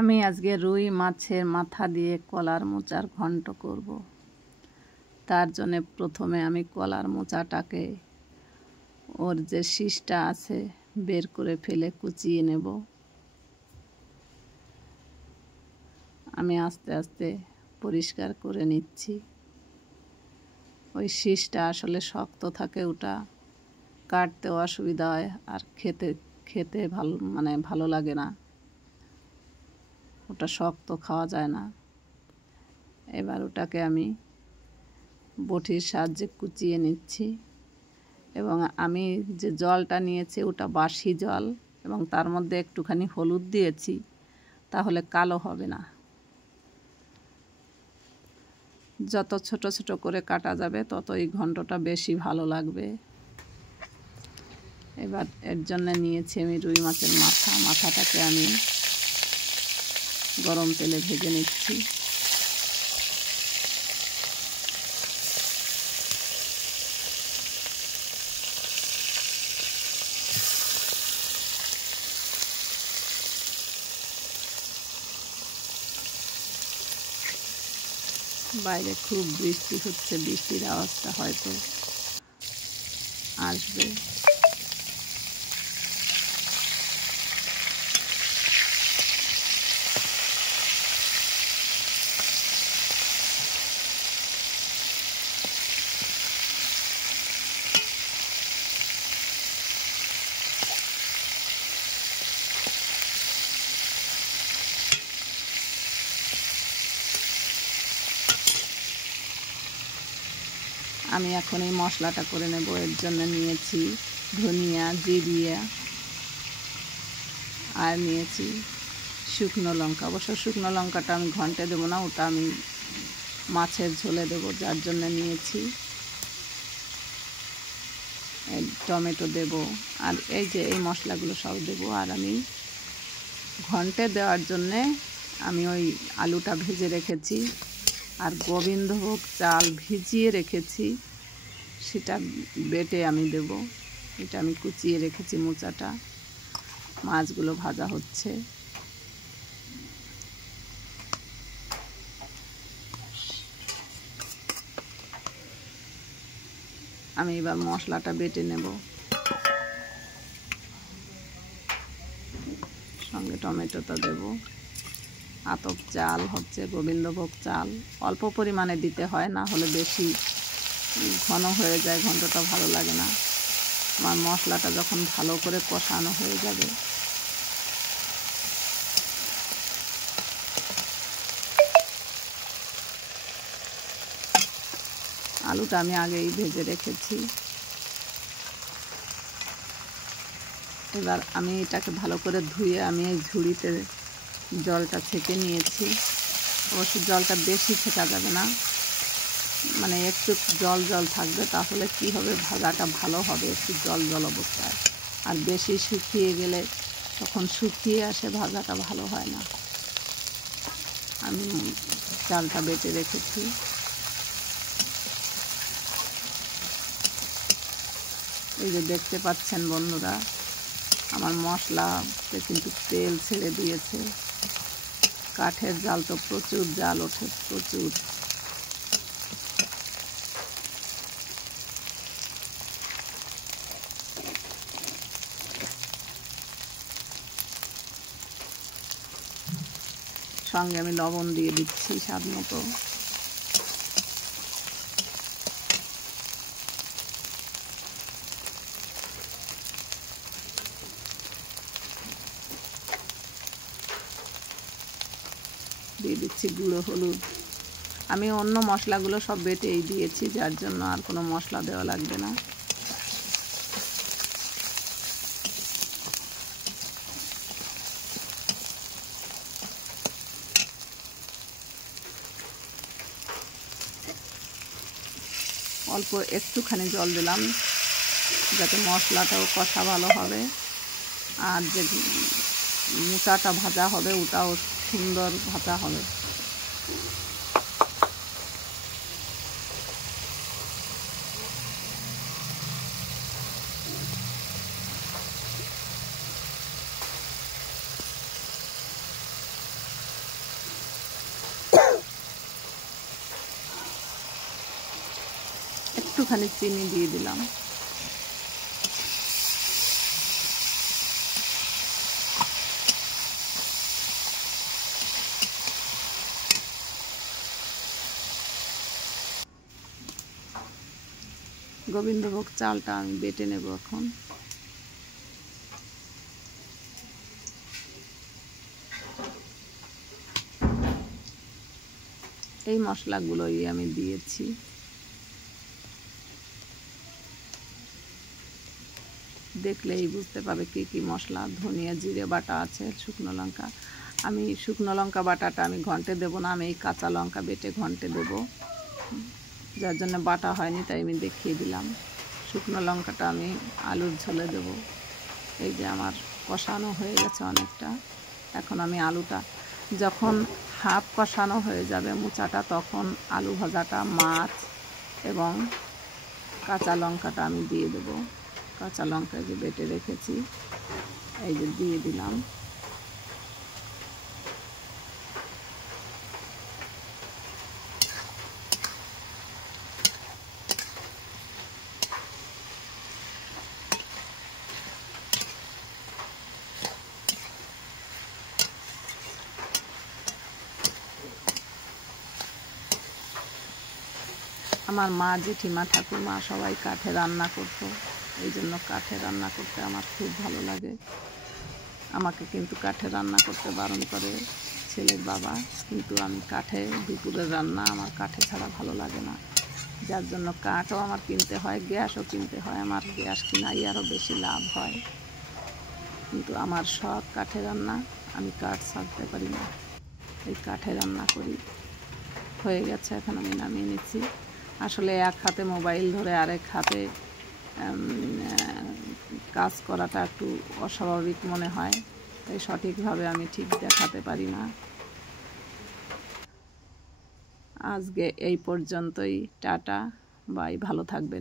আমি আজকে রুই মাছের মাথা দিয়ে কলার মোচার ঘন্ট করব। তার জন্য প্রথমে আমি কলার মোচাটাকে ওর যে শীষটা আছে বের করে ফেলে কুচিয়ে নেব। আমি আস্তে আস্তে পরিষ্কার করে নিচ্ছি। ওই শীষটা আসলে শক্ত থাকে, ওটা কাটতেও অসুবিধা হয় আর খেতে ভালো লাগে না, ওটা শক্ত খাওয়া যায় না। এবার ওটাকে আমি বটির সাহায্যে কুচিয়ে নিচ্ছি এবং আমি যে জলটা নিয়েছি ওটা বাসি জল এবং তার মধ্যে একটুখানি হলুদ দিয়েছি, তাহলে কালো হবে না। যত ছোট ছোট করে কাটা যাবে তত এই ঘন্টটা বেশি ভালো লাগবে। এবার এর জন্য নিয়েছি আমি রুই মাছের মাথাটাকে আমি গরম তেলে ভেজে নিচ্ছি। বাইরে খুব বৃষ্টি হচ্ছে, বৃষ্টির আওয়াজটা হয়তো আসবে। আমি এখন এই মশলাটা করে নেব। এর জন্য নিয়েছি ধনিয়া, জিরিয়া আর নিয়েছি শুকনো লঙ্কা। অবশ্য শুকনো লঙ্কাটা আমি ঘন্টে দেবো না, ওটা আমি মাছের ঝোলে দেবো, যার জন্য নিয়েছি। টমেটো দেব আর এই যে এই মশলাগুলো সব দেবো। আর আমি ঘন্টে দেওয়ার জন্যে আমি ওই আলুটা ভেজে রেখেছি আর গোবিন্দভোগ চাল ভিজিয়ে রেখেছি, সেটা বেটে আমি দেব। এটা আমি কুচিয়ে রেখেছি মোচাটা। মাছগুলো ভাজা হচ্ছে। আমি এবার মশলাটা বেটে নেব, সঙ্গে টমেটোটা দেব। আতপ চাল হচ্ছে গোবিন্দভোগ চাল, অল্প পরিমাণে দিতে হয়, না হলে বেশি ঘন হয়ে যায়, ঘন্টটা ভালো লাগে না। আমার মশলাটা যখন ভালো করে কষানো হয়ে যাবে, আলুটা আমি আগেই ভেজে রেখেছি। এবার আমি এটাকে ভালো করে ধুয়ে আমি এই ঝুড়িতে জলটা ছেঁকে নিয়েছি। অবশ্য জলটা বেশি ছেঁকা যাবে না, মানে একটু জল জল থাকবে, তাহলে কি হবে, ভাজাটা ভালো হবে একটু জল জল অবস্থায়। আর বেশি শুকিয়ে গেলে তখন শুকিয়ে আসে, ভাজাটা ভালো হয় না। আমি চালটা বেটে রেখেছি। এই যে দেখতে পাচ্ছেন বন্ধুরা, আমার মশলাতে কিন্তু তেল ছেড়ে দিয়েছে। কাঠের জাল তো প্রচুর জাল ওঠে, প্রচুর। সঙ্গে আমি লবণ দিয়ে দিচ্ছি স্বাদ মতো। দিয়ে দিচ্ছি গুঁড়ো হলুদ। আমি অন্য মশলাগুলো সব বেটেই দিয়েছি, যার জন্য আর কোনো মশলা দেওয়া লাগবে না। অল্প একটুখানি জল দিলাম যাতে মশলাটাও কষা ভালো হবে আর যে মোচাটা ভাজা হবে ওটাও সুন্দর ভাজা হবে। একটুখানি চিনি দিয়ে দিলাম। গোবিন্দভোগ চালটা আমি বেটে নেব এখন। এই মশলাগুলোই আমি দিয়েছি। দেখলেই বুঝতে পারবে কী কী মশলা। ধনিয়া জিরে বাটা আছে, শুকনো লঙ্কা। আমি শুকনো লঙ্কা বাটাটা আমি ঘন্টে দেবো না, আমি এই কাঁচা লঙ্কা বেটে ঘন্টে দেবো, যার জন্য বাটা হয়নি তাই আমি দেখিয়ে দিলাম। শুকনো লঙ্কাটা আমি আলুর ঝোলে দেব। এই যে আমার কষানো হয়ে গেছে অনেকটা। এখন আমি আলুটা যখন হাফ কষানো হয়ে যাবে মোচাটা, তখন আলু ভাজাটা, মাছ এবং কাঁচা লঙ্কাটা আমি দিয়ে দেব। কাঁচা লঙ্কা যে বেটে রেখেছি এই যে দিয়ে দিলাম। আমার মা, জেঠিমা, ঠাকুরমা সবাই কাঠে রান্না করতো, এই জন্য কাঠে রান্না করতে আমার খুব ভালো লাগে। আমাকে কিন্তু কাঠে রান্না করতে বারণ করে ছেলের বাবা, কিন্তু আমি কাঠে, দুপুরের রান্না আমার কাঠে ছাড়া ভালো লাগে না, যার জন্য কাঠও আমার কিনতে হয়, গ্যাসও কিনতে হয়। আমার গ্যাস কিনাই আরও বেশি লাভ হয়, কিন্তু আমার শখ কাঠে রান্না, আমি কাঠ ছাড়তে পারি না, এই কাঠে রান্না করি। হয়ে গেছে, এখন আমি নামিয়ে নিচ্ছি। আসলে এক হাতে মোবাইল ধরে আরেক হাতে কাজ করাটা একটু অস্বাভাবিক মনে হয়, তাই সঠিকভাবে আমি ঠিক দেখাতে পারি না। আজকে এই পর্যন্তই, টাটা বাই, ভালো থাকবেন।